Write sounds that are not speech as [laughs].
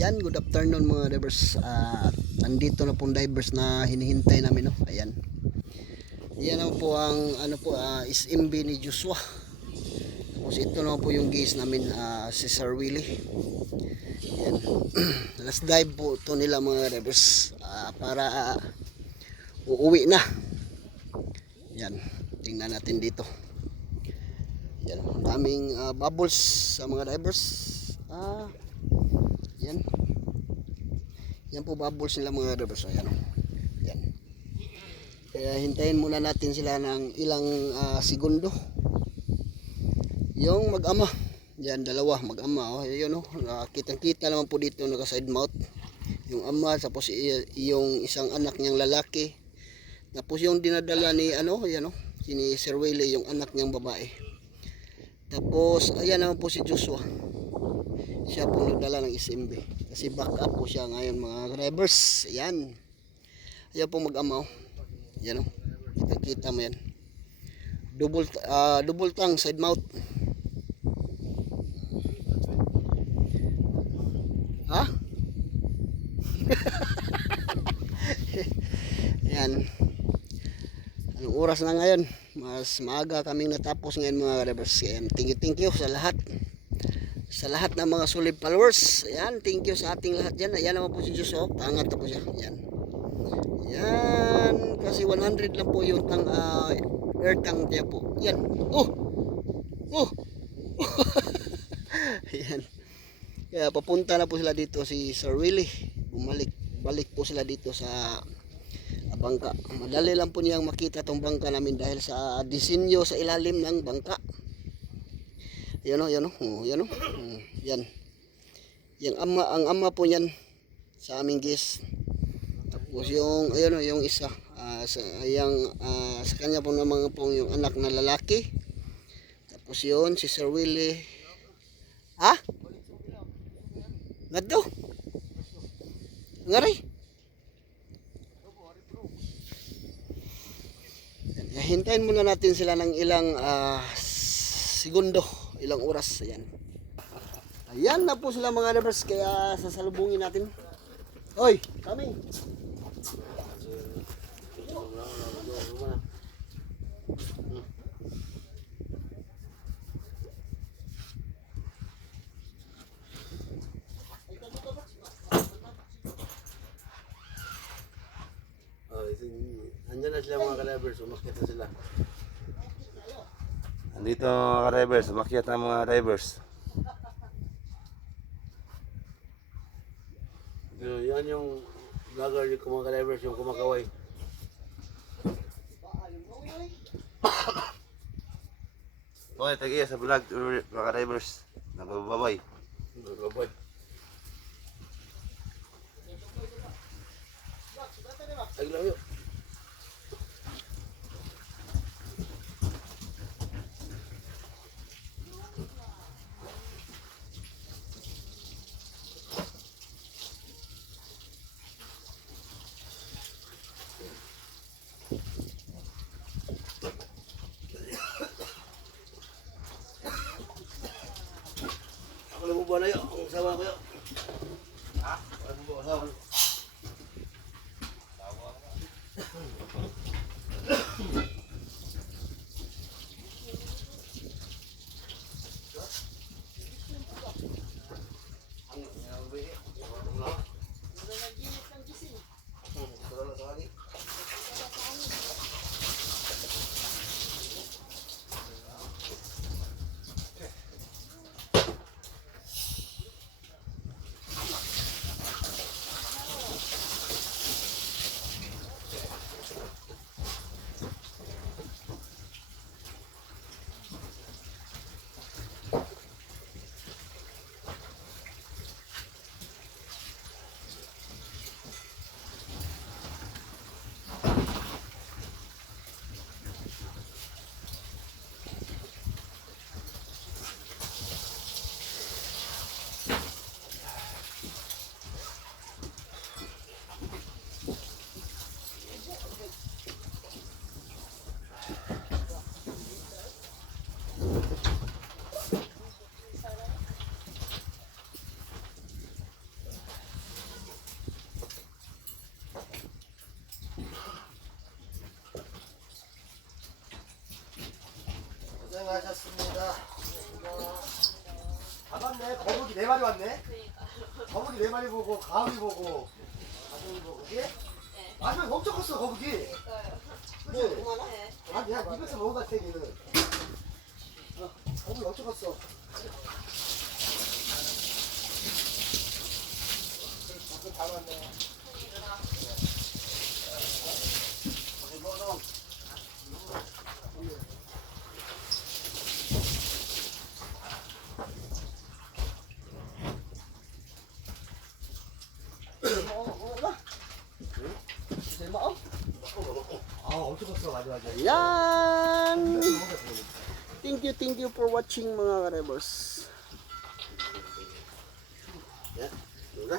Ayan, good afternoon mga divers. Ah, nandito na pong divers na hinihintay namin, no. Ayan. Yan naman po ang ano po ah, SMB ni Joshua. Tapos ito naman po yung guys namin ah, si Sir Willie. Ayan. [clears throat] Last dive po to nila mga divers ah, para ah, uuwi na. Yan. Tingnan natin dito. Yan. Ang daming ah, bubbles sa mga divers. Ah, yan. Yan po bubbles nila mga divers. Ayan. oh. Yan. Kaya hintayin muna natin sila ng ilang ah, segundo. Yung mag-ama. Yan, dalawa mag-ama. Oh, yun oh. Kitang-kita naman po dito naka-side mount. Yung ama, tapos yung isang anak niyang lalaki. Tapos yung dinadala ni ano, yan oh. Si Sir Willie, yung anak niyang babae. Tapos, ayan naman po si Joshua. Siya po nagdala ng SMB. Kasi back up po siya ngayon mga drivers. Ayan. Ayan po mag-ama oh. Yan oh. Kita-kita mo yan. Double, ah, double tang side mount. Ha? [laughs] Yan. Anong oras na ngayon? Mas maaga kaming natapos ngayon mga drivers. Thank you, thank you sa lahat. Sa lahat ng mga solid followers. Ayan, thank you sa ating lahat dyan. Ayan naman po si Diyos. Oh, pangat po siya. Ayan. Yan. Kasi 100 lang po yung tang uh, air tank niya po. Yan. Oh! Oh! [laughs] Ayan. Kaya papunta na po sila dito si Sir Willie. Bumalik. Balik po sila dito sa bangka. Madali lang po niyang makita tong bangka namin dahil sa disenyo sa ilalim ng bangka. Yan o, yan o. Oh, yan o. Oh, yan. Yung ama, ang ama po niyan sa aming guest. Tapos yung, ayun o, yung isa. ah, sa, yung, ah, sa kanya po naman po yung anak na lalaki. Tapos yun, si Sir Willie. Ha? Ngadto? Ngari? Yan, Hintayin muna natin sila ng ilang ah, segundo, ilang oras. Ayan. Ayan na po sila mga lovers, kaya sasalubungin natin. Hoy, kami. Isin, andyan na sila mga ka-drivers, umakyat na sila. Andito ang mga ka-drivers, umakyat ang mga drivers. Yun, yan yung vlogger yung mga ka-drivers, yung kumakaway. Okay, tagiya sa vlog, mga ka-drivers. Nagababay. Nagababay. Aglaw yun. Ba na yun? Ang sawa ko yun. Ha? Ako mo ba ko? 왔네? 거북이 네 마리 보고, 가위 보고, 가위 보고, 예? 아니면 엄청 컸어, 거북이. 그치? 네. 아니야, 입에서 먹은 것 같아, 얘는. 어, 거북이 엄청 컸어. 다 왔네. Oh, Yan! Thank you, thank you for watching mga karebos. Yeah,